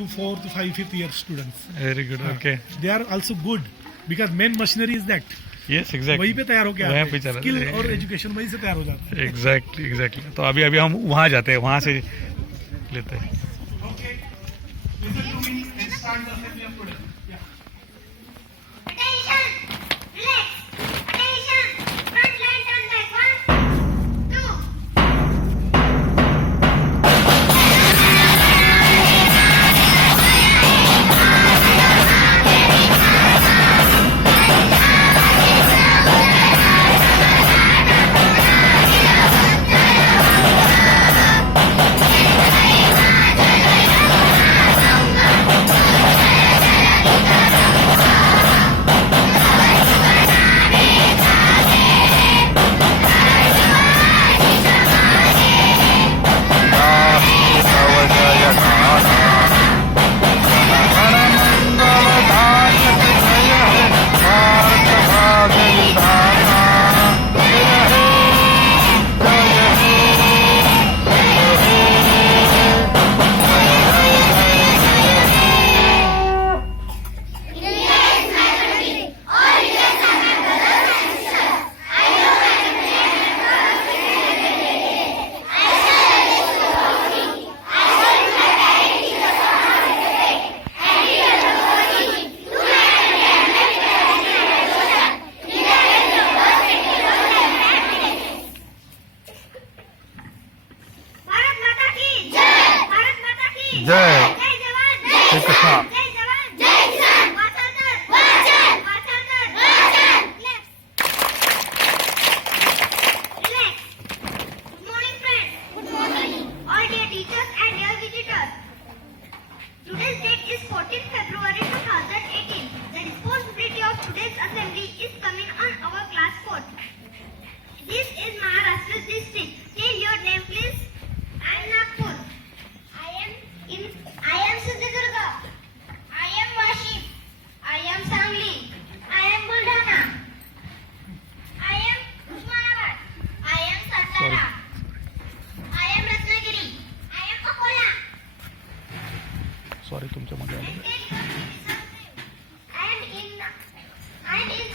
to 4th to 5th, 5th year students. Very good. Okay. They are also good because main machinery is that. Yes, exactly. वहीं पे तैयार होके वहीं आते पे हैं. चला स्किल जाता है. और एजुकेशन वहीं से तैयार हो जाता है. एग्जैक्टली. तो अभी हम वहाँ जाते हैं, वहाँ से लेते हैं. Okay. Listen to me and start the assembly of product. Yeah. Attention! Relax! Attention! Front line turn back. 1, 2. जय जय जवान जय किसान. जय जवान जय किसान वाचन वाचन वाचन वाचन relax good morning friends good morning all dear teachers and dear visitors today's date is 14th February 2018 the responsibility of today's assembly is coming on our class 4th this is Maharashtra district say your name please I am Nagpur I am Siddhadurga. I am Washim. I am Sangli. I am Bhandara. I am Usmanabad. I am Satara. I am Ratnagiri. I am Akola. Sorry तुमच्या मध्ये आलं. And in